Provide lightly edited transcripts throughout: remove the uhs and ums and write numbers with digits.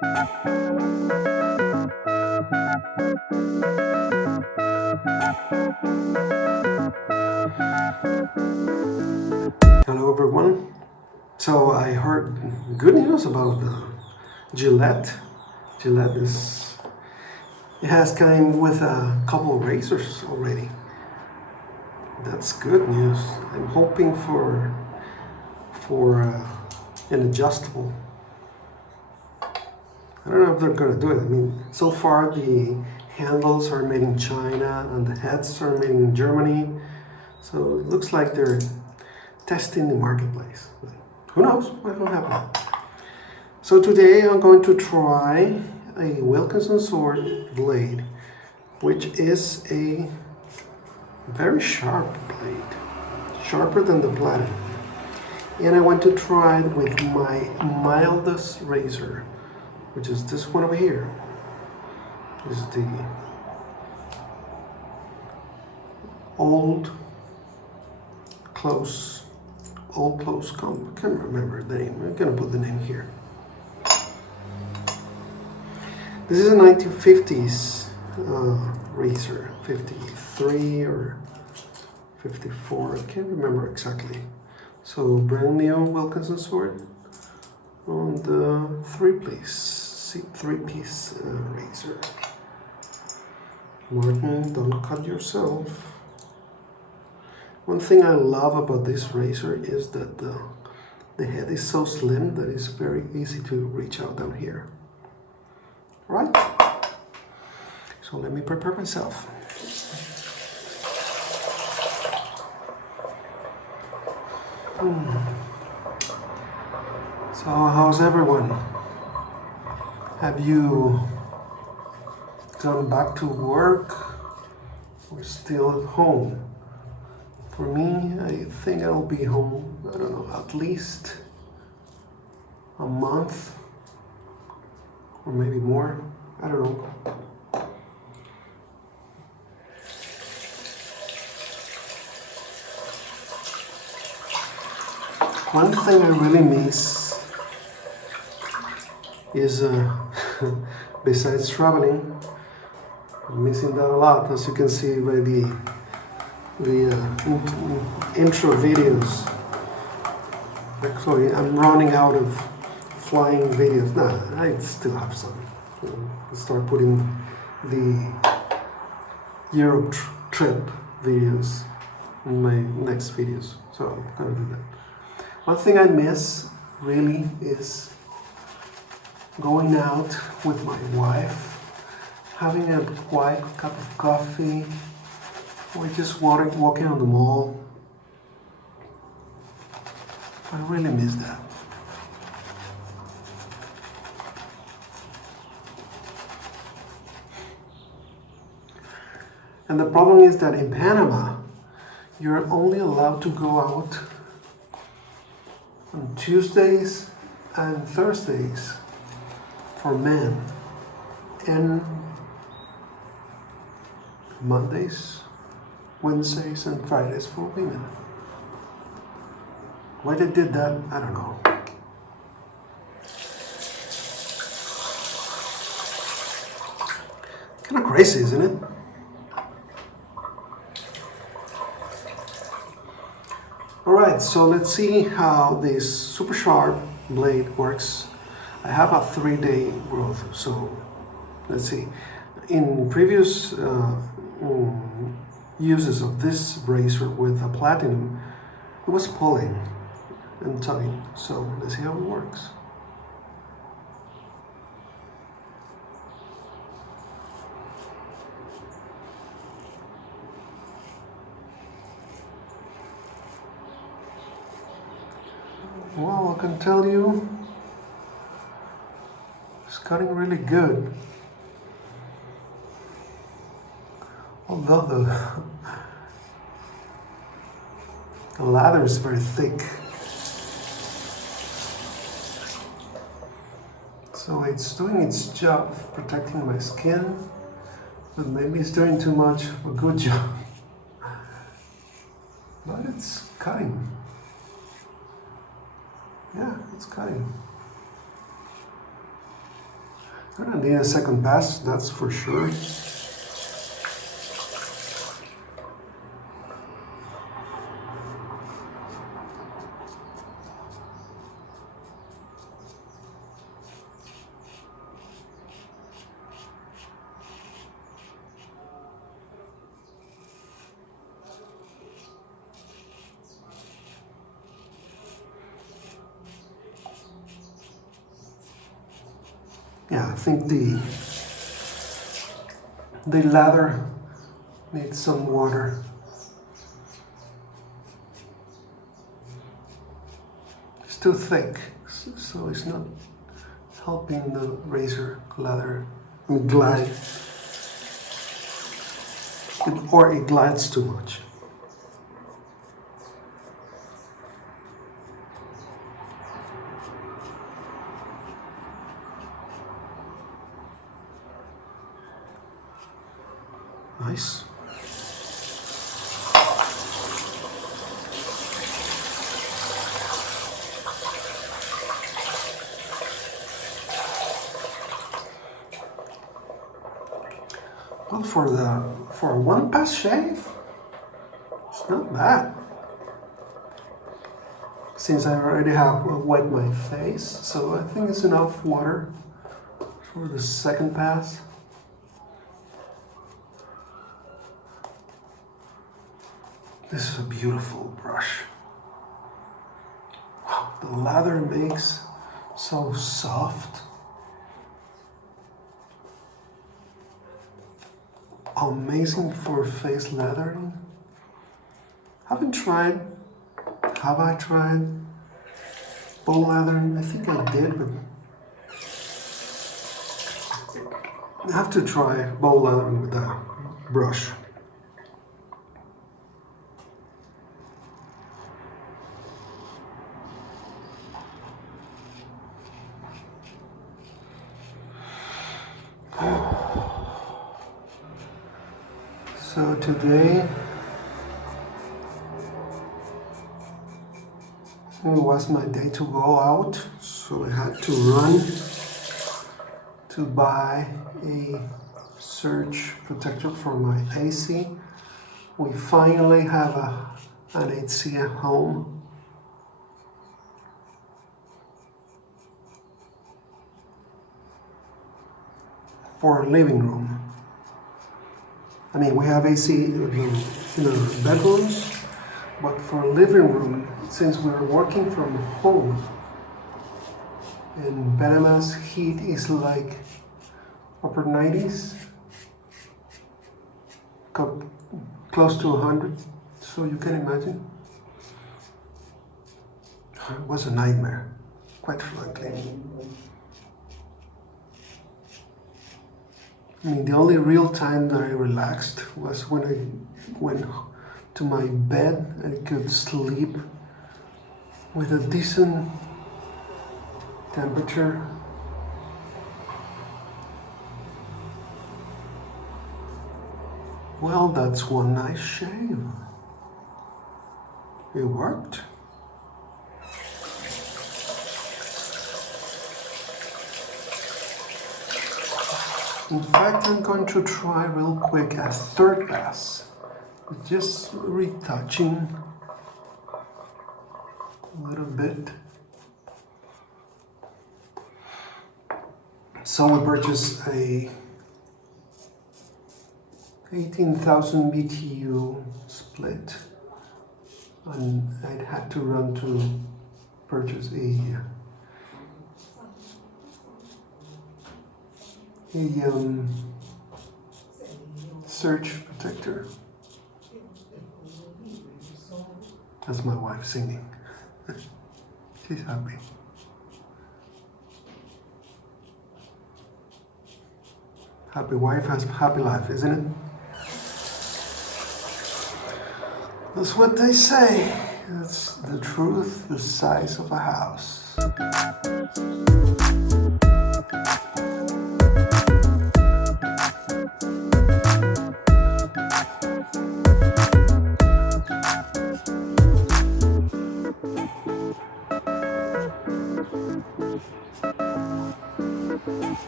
Hello everyone. So I heard good news about Gillette. Gillette is it has come with a couple of razors already. That's good news. I'm hoping for an adjustable. I don't know if they're gonna do it. I mean, so far the handles are made in China and the heads are made in Germany. So it looks like they're testing the marketplace. Who knows what will happen? So today I'm going to try a Wilkinson sword blade, which is a very sharp blade, sharper than the platinum. And I want to try it with my mildest razor, which is this one over here. This is the old close comp. I can't remember the name. I'm gonna put the name here. This is a 1950s razor, 53 or 54. I can't remember exactly. So brand new Wilkinson sword on the three-piece razor. Martin, don't cut yourself. One thing I love about this razor is that the head is so slim that it's very easy to reach out down here. Right? So let me prepare myself. So how's everyone? Have you gone back to work or still at home? For me, I think I'll be home, I don't know, at least a month or maybe more. I don't know. One thing I really miss is, besides traveling, I'm missing that a lot, as you can see by the intro videos. Actually, I'm running out of flying videos. Nah, I still have some. I'll start putting the Europe trip videos in my next videos. So I'm gonna do that. One thing I miss really is going out with my wife, having a quiet cup of coffee, or just walking on the mall. I really miss that. And the problem is that in Panama, you're only allowed to go out on Tuesdays and Thursdays for men, and Mondays, Wednesdays, and Fridays for women. Why they did that, I don't know. Kind of crazy, isn't it? Alright, so let's see how this super sharp blade works. I have a 3-day growth, so let's see. In previous uses of this razor with a platinum, it was pulling and tugging, so let's see how it works. Well, I can tell you, it's cutting really good. Although the lather is very thick. So it's doing its job of protecting my skin, but maybe it's doing too much of a good job. But it's cutting. Yeah, it's cutting. I don't need a second pass, that's for sure. Yeah, I think the leather needs some water. It's too thick, so it's not helping the razor leather glide. Or it glides too much. Nice. Well, for a one pass shave, it's not bad. Since I already have wet my face, so I think it's enough water for the second pass. This is a beautiful brush. Wow, the leather makes so soft. Amazing for face leathering. Have I tried bow leathering? I think I did, but I have to try bow leathering with a brush. So today it was my day to go out, so I had to run to buy a surge protector for my AC. We finally have an AC at home. For a living room. I mean, we have AC in our bedrooms, but for a living room, since we're working from home, and Panama's heat is like upper 90s, close to 100, so you can imagine. It was a nightmare, quite frankly. I mean, the only real time that I relaxed was when I went to my bed and I could sleep with a decent temperature. Well, that's one nice shave. It worked. In fact, I'm going to try real quick a third pass, just retouching a little bit. So we purchased a 18,000 BTU split, and I had to run to purchase a surge protector. That's my wife singing. She's happy. Happy wife has happy life, isn't it? That's what they say. It's the truth, the size of a house.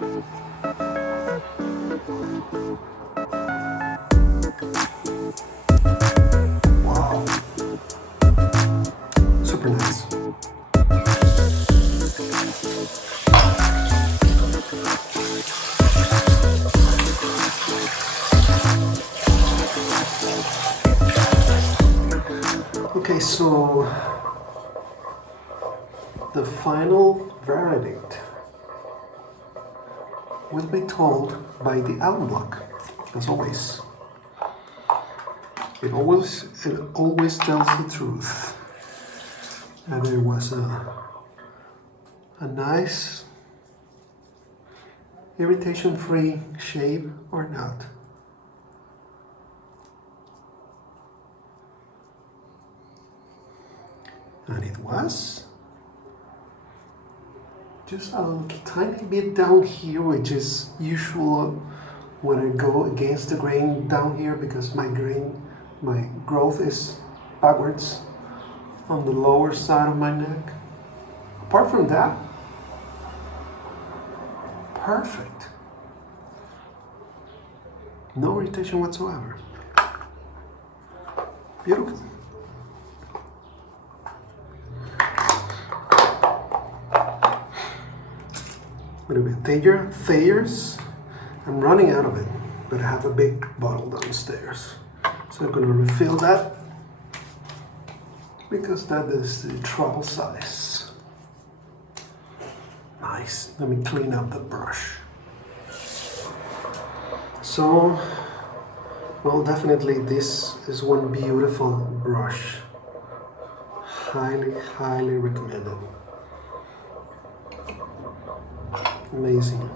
Wow. Super nice. Okay, so the final verdict will be told by the album block, as always. It always tells the truth. Whether it was a nice, irritation-free shave or not. And it was just a tiny bit down here, which is usual when I go against the grain down here because my growth is backwards on the lower side of my neck. Apart from that, perfect. No irritation whatsoever. Beautiful. A little bit Thayer's. I'm running out of it, but I have a big bottle downstairs. So I'm gonna refill that because that is the travel size. Nice. Let me clean up the brush. So, well, definitely this is one beautiful brush. Highly, highly recommended. Amazing.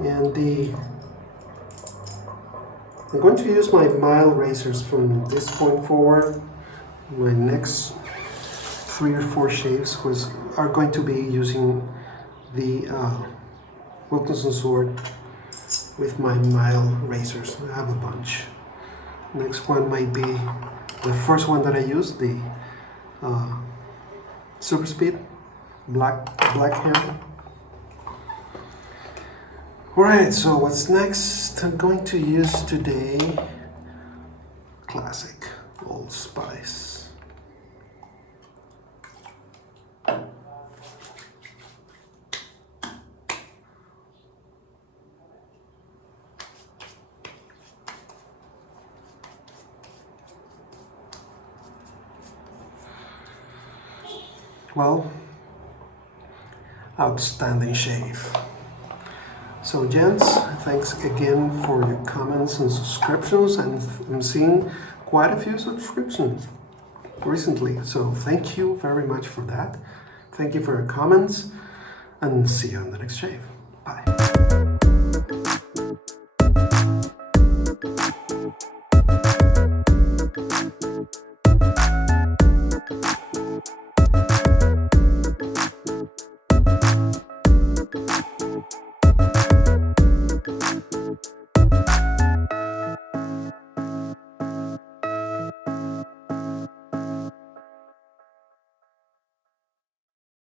And I'm going to use my mild razors from this point forward. My next 3 or 4 shaves are going to be using the Wilkinson Sword with my mild razors. I have a bunch. Next one might be the first one that I used, the Super Speed black handle. Alright, so what's next? I'm going to use today classic Old Spice. Well, outstanding shave. So gents, thanks again for your comments and subscriptions, and I'm seeing quite a few subscriptions recently, so thank you very much for that. Thank you for your comments, and see you on the next shave. Bye.